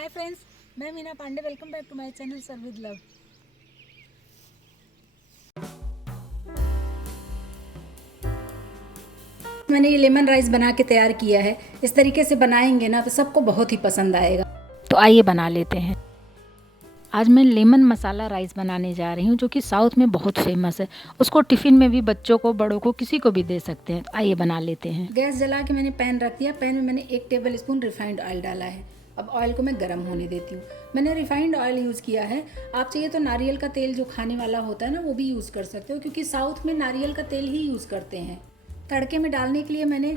हाय friends, मैं Meena Pandey. Welcome back to my channel serve with love. मैंने ये लेमन राइस बना के तैयार किया है। इस तरीके से बनाएंगे ना तो सबको बहुत ही पसंद आएगा। तो आइए बना लेते हैं। आज मैं लेमन मसाला राइस बनाने जा रही हूँ, जो कि साउथ में बहुत फेमस है। उसको टिफ़िन में भी बच्चों को, बड़ों को, किसी को भी दे सकते हैं। तो आइए बना लेते हैं। गैस जला के मैंने पैन रख दिया। पैन में मैंने 1 टेबल स्पून रिफाइंड ऑयल डाला है। अब ऑयल को मैं गर्म होने देती हूँ। मैंने रिफाइंड ऑयल यूज़ किया है। आप चाहिए तो नारियल का तेल जो खाने वाला होता है ना, वो भी यूज़ कर सकते हो, क्योंकि साउथ में नारियल का तेल ही यूज़ करते हैं। तड़के में डालने के लिए मैंने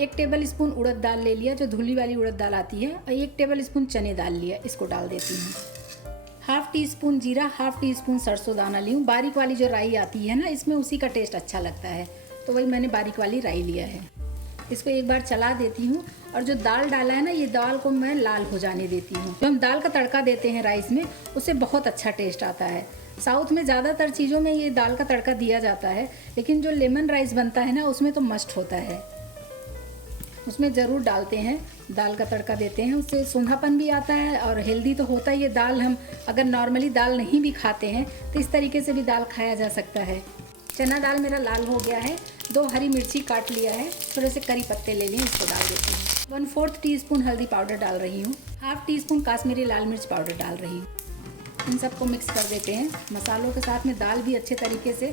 1 टेबल स्पून उड़द दाल ले लिया, जो धुली वाली उड़द दाल आती है, और 1 टेबल स्पून चने दाल लिया। इसको डाल देती हूँ। हाफ टी स्पून जीरा, हाफ टी स्पून सरसों दाना ली हूँ। बारीक वाली जो राई आती है ना, इसमें उसी का टेस्ट अच्छा लगता है, तो वही मैंने बारीक वाली राई लिया है। इसको एक बार चला देती हूँ। और जो दाल डाला है ना, ये दाल को मैं लाल हो जाने देती हूँ। जो हम दाल का तड़का देते हैं राइस में, उससे बहुत अच्छा टेस्ट आता है। साउथ में ज़्यादातर चीज़ों में ये दाल का तड़का दिया जाता है, लेकिन जो लेमन राइस बनता है ना, उसमें तो मस्ट होता है, उसमें ज़रूर डालते हैं, दाल का तड़का देते हैं। उससे सूंधापन भी आता है और हेल्दी तो होता ही है। दाल हम अगर नॉर्मली दाल नहीं भी खाते हैं तो इस तरीके से भी दाल खाया जा सकता है। चना दाल मेरा लाल हो गया है। 2 हरी मिर्ची काट लिया है, थोड़े से करी पत्ते ले लिए, इसको डाल देती हूँ। 1/4 टीस्पून हल्दी पाउडर डाल रही हूँ। हाफ टी स्पून काश्मीरी लाल मिर्च पाउडर डाल रही हूँ। इन सबको मिक्स कर देते हैं। मसालों के साथ में दाल भी अच्छे तरीके से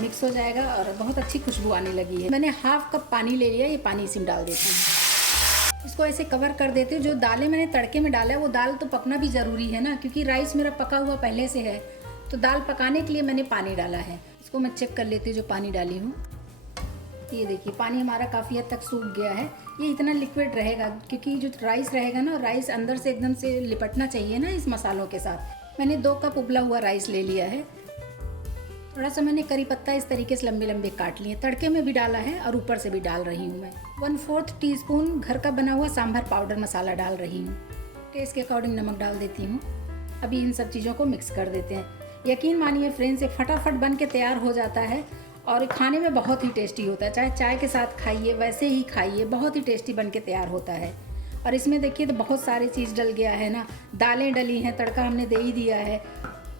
मिक्स हो जाएगा और बहुत अच्छी खुशबू आने लगी है। मैंने हाफ कप पानी ले लिया, ये पानी इसी में डाल देती हूँ। इसको ऐसे कवर कर देती हूँ। जो दालें मैंने तड़के में डाला है, वो दाल तो पकना भी ज़रूरी है ना, क्योंकि राइस मेरा पका हुआ पहले से है, तो दाल पकाने के लिए मैंने पानी डाला है। इसको मैं चेक कर लेती हूँ जो पानी डाली हूँ। ये देखिए, पानी हमारा काफ़ी हद तक सूख गया है। ये इतना लिक्विड रहेगा, क्योंकि जो राइस रहेगा ना, राइस अंदर से एकदम से लिपटना चाहिए ना इस मसालों के साथ। मैंने 2 कप उबला हुआ राइस ले लिया है। थोड़ा सा मैंने करी पत्ता इस तरीके से लंबे लंबे काट लिए, तड़के में भी डाला है और ऊपर से भी डाल रही हूँ मैं। 1/4 टीस्पून घर का बना हुआ सांभर पाउडर मसाला डाल रही हूँ। टेस्ट के अकॉर्डिंग नमक डाल देती हूँ। अभी इन सब चीज़ों को मिक्स कर देते हैं। यकीन मानिए फ्रेंड्स, ये फटाफट बन के तैयार हो जाता है और खाने में बहुत ही टेस्टी होता है। चाहे चाय के साथ खाइए, वैसे ही खाइए, बहुत ही टेस्टी बन के तैयार होता है। और इसमें देखिए तो बहुत सारी चीज़ डल गया है ना, दालें डली हैं, तड़का हमने दे ही दिया है।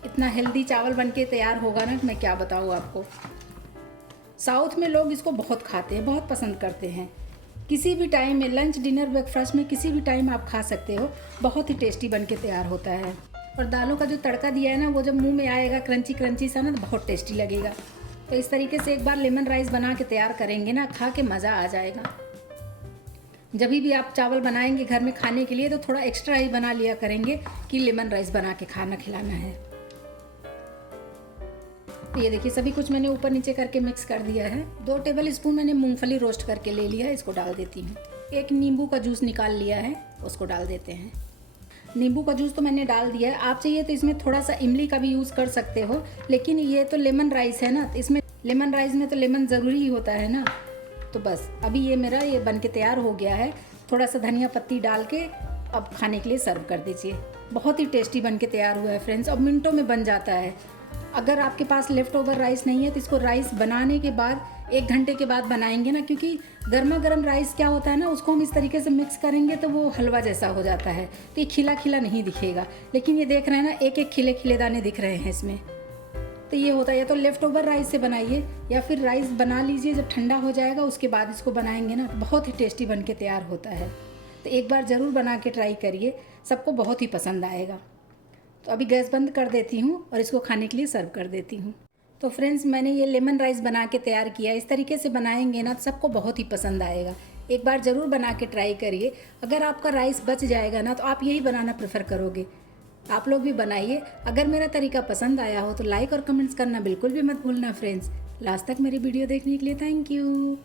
इतना हेल्दी चावल बन के तैयार होगा ना, मैं क्या बताऊँ आपको। साउथ में लोग इसको बहुत खाते हैं, बहुत पसंद करते हैं। किसी भी टाइम में, लंच, डिनर, ब्रेकफास्ट में, किसी भी टाइम आप खा सकते हो। बहुत ही टेस्टी बन के तैयार होता है। और दालों का जो तड़का दिया है ना, वो जब मुंह में आएगा क्रंची क्रंची सा ना, तो बहुत टेस्टी लगेगा। तो इस तरीके से एक बार लेमन राइस बना के तैयार करेंगे ना, खा के मज़ा आ जाएगा। जब भी आप चावल बनाएंगे घर में खाने के लिए, तो थोड़ा एक्स्ट्रा ही बना लिया करेंगे कि लेमन राइस बना के खाना खिलाना है। तो ये देखिए, सभी कुछ मैंने ऊपर नीचे करके मिक्स कर दिया है। 2 टेबल स्पून मैंने मूंगफली रोस्ट करके ले लिया है, इसको डाल देती हूँ। 1 नींबू का जूस निकाल लिया है, उसको डाल देते हैं। नींबू का जूस तो मैंने डाल दिया है। आप चाहिए तो इसमें थोड़ा सा इमली का भी यूज़ कर सकते हो, लेकिन ये तो लेमन राइस है ना, तो इसमें लेमन राइस में तो लेमन ज़रूरी ही होता है ना। तो बस अभी ये मेरा ये बन के तैयार हो गया है। थोड़ा सा धनिया पत्ती डाल के अब खाने के लिए सर्व कर दीजिए। बहुत ही टेस्टी बन के तैयार हुआ है फ्रेंड्स, और मिनटों में बन जाता है। अगर आपके पास लेफ़्ट ओवर राइस नहीं है, तो इसको राइस बनाने के बाद 1 घंटे के बाद बनाएंगे ना, क्योंकि गर्मा गर्म राइस क्या होता है ना, उसको हम इस तरीके से मिक्स करेंगे तो वो हलवा जैसा हो जाता है, तो ये खिला खिला नहीं दिखेगा। लेकिन ये देख रहे हैं ना, एक एक खिले खिले दाने दिख रहे हैं इसमें। तो ये होता है, या तो लेफ़्ट ओवर राइस से बनाइए, या फिर राइस बना लीजिए, जब ठंडा हो जाएगा उसके बाद इसको बनाएंगे ना, बहुत ही टेस्टी बन के तैयार होता है। तो एक बार ज़रूर बना के ट्राई करिए, सबको बहुत ही पसंद आएगा। तो अभी गैस बंद कर देती हूँ और इसको खाने के लिए सर्व कर देती हूँ। तो फ्रेंड्स, मैंने ये लेमन राइस बना के तैयार किया। इस तरीके से बनाएंगे ना, सबको बहुत ही पसंद आएगा। एक बार ज़रूर बना के ट्राई करिए। अगर आपका राइस बच जाएगा ना, तो आप यही बनाना प्रेफर करोगे। आप लोग भी बनाइए। अगर मेरा तरीका पसंद आया हो तो लाइक और कमेंट्स करना बिल्कुल भी मत भूलना फ्रेंड्स। लास्ट तक मेरी वीडियो देखने के लिए थैंक यू।